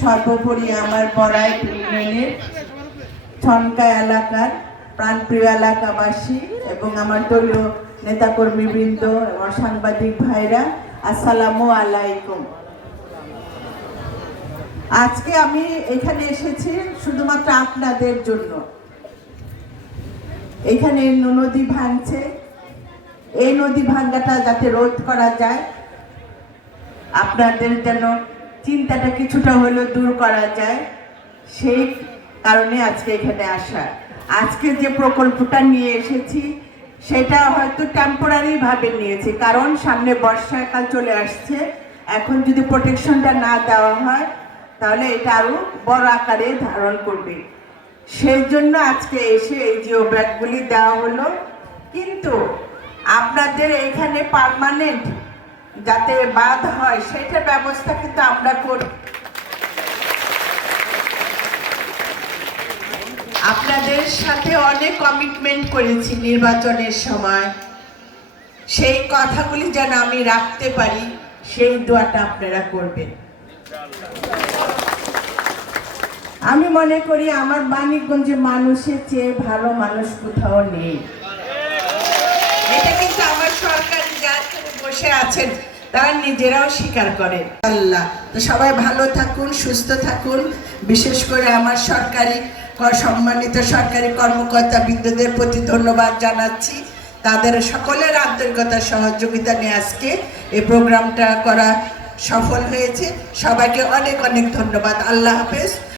সর্বোপরি আমার বড়াই ইউনিয়নের ঠনকা এলাকার প্রাণপ্রিয় এলাকাবাসী এবং আমার দলীয় নেতাকর্মীবৃন্দ এবং সাংবাদিক ভাইরা, আসসালামু আলাইকুম। আজকে আমি এখানে এসেছি শুধুমাত্র আপনাদের জন্য। এখানে নদী ভাঙছে, এই নদী ভাঙ্গাটা যাতে রোধ করা যায়, আপনাদের যেন চিন্তাটা কিছুটা হলেও দূর করা যায়, সেই কারণে আজকে এখানে আসা। আজকে যে প্রকল্পটা নিয়ে এসেছি সেটা হয়তো টেম্পোরারি ভাবে নিয়েছি, কারণ সামনে বর্ষাকাল চলে আসছে। এখন যদি প্রোটেকশনটা না দেওয়া হয় তাহলে এটা আরো বড় আকারে ধারণ করবে। সেই জন্য আজকে এসে এই জিও ব্যাগগুলি দেওয়া হলো। কিন্তু আপনাদের এখানে পার্মানেন্ট যাতে বাদ হয় সেটার ব্যবস্থা কিন্তু আমরা করি। আপনাদের সাথে অনেক কমিটমেন্ট করেছি নির্বাচনের সময়, সেই কথাগুলি যেন আমি রাখতে পারি সেই দোয়াটা আপনারা করবেন। আমি মনে করি আমার মানিকগঞ্জে মানুষের চেয়ে ভালো মানুষ কোথাও নেই। এটা কিন্তু আমার সরকারি যারা বসে আছেন তারা নিজেরাও স্বীকার করেন। আল্লাহ তো সবাই ভালো থাকুন, সুস্থ থাকুন। বিশেষ করে আমার সম্মানিত সরকারি কর্মকর্তা বৃন্দদের প্রতি ধন্যবাদ জানাচ্ছি। তাদের সকলের আন্তরিকতার সহযোগিতা নিয়ে আজকে এই প্রোগ্রামটা করা সফল হয়েছে। সবাইকে অনেক অনেক ধন্যবাদ। আল্লাহ হাফেজ।